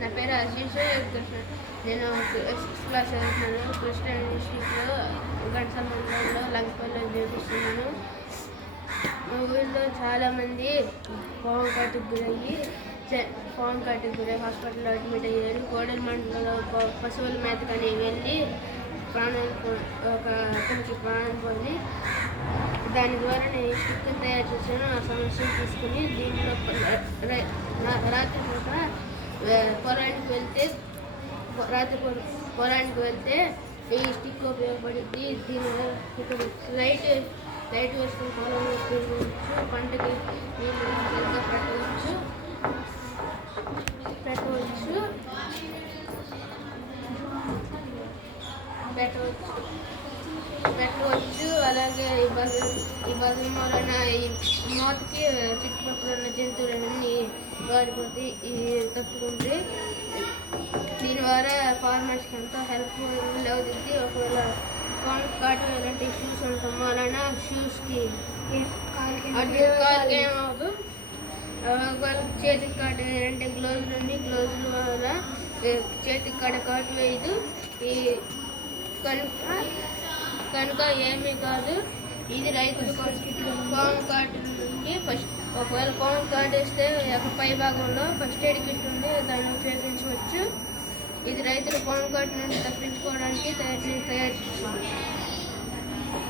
నా పేరు ఆశీష్. నేను 6th క్లాస్ చదువుతున్నాను. కృష్ణా డిస్ట్రిక్ట్లో ఘంటసాల మండలంలో లంకపల్లిలో జీవిస్తున్నాను. మా ఊళ్ళో చాలామంది పాము కాటుకు గురయ్యి హాస్పిటల్లో అడ్మిట్ అయ్యారు. కోడెల మండలంలో పశువుల మేతకని వెళ్ళి అతనికి ప్రాణం పోయి, దాని ద్వారా నేను స్టిక్ తయారు చేశాను. ఆ సమస్యను తీసుకుని దీంట్లో రాత్రి పూట పొలానికి వెళ్తే ఈ స్టిక్ ఉపయోగపడుద్ది. దీని లైట్ వేసుకుని పొలం వేసుకోవచ్చు, పంటకి నీళ్ళు సరిగ్గా పెట్టవచ్చు. అలాగే ఈ బలం వలన ఈ మోతకి చుట్టుపక్కల ఉన్న జంతువులన్నీ వాడిపోతే తప్పుకుంటే దీని ద్వారా ఫార్మర్స్కి ఎంతో హెల్ప్ఫుల్ అవుతుంది. ఒకవేళ పాము కాటు ఇలాంటి షూస్ ఉండటం వలన షూస్కి కాలుకి ఏమవుదు. ఒకవేళ చేతికి కాటు అంటే గ్లౌజులు ఉంది, గ్లౌజుల వల్ల చేతికి కాటు వేయదు. ఈ కనుక ఏమీ కాదు. ఇది రైతులు పాము కాటు నుండి ఒకవేళ పాము కాటు వేస్తే పై భాగంలో ఫస్ట్ ఎయిడ్ కిట్ ఉంది, దాన్ని ఉపయోగించవచ్చు. ఇది రైతులు పాము కాటు నుండి తప్పించుకోవడానికి తయారు చేస్తున్నారు.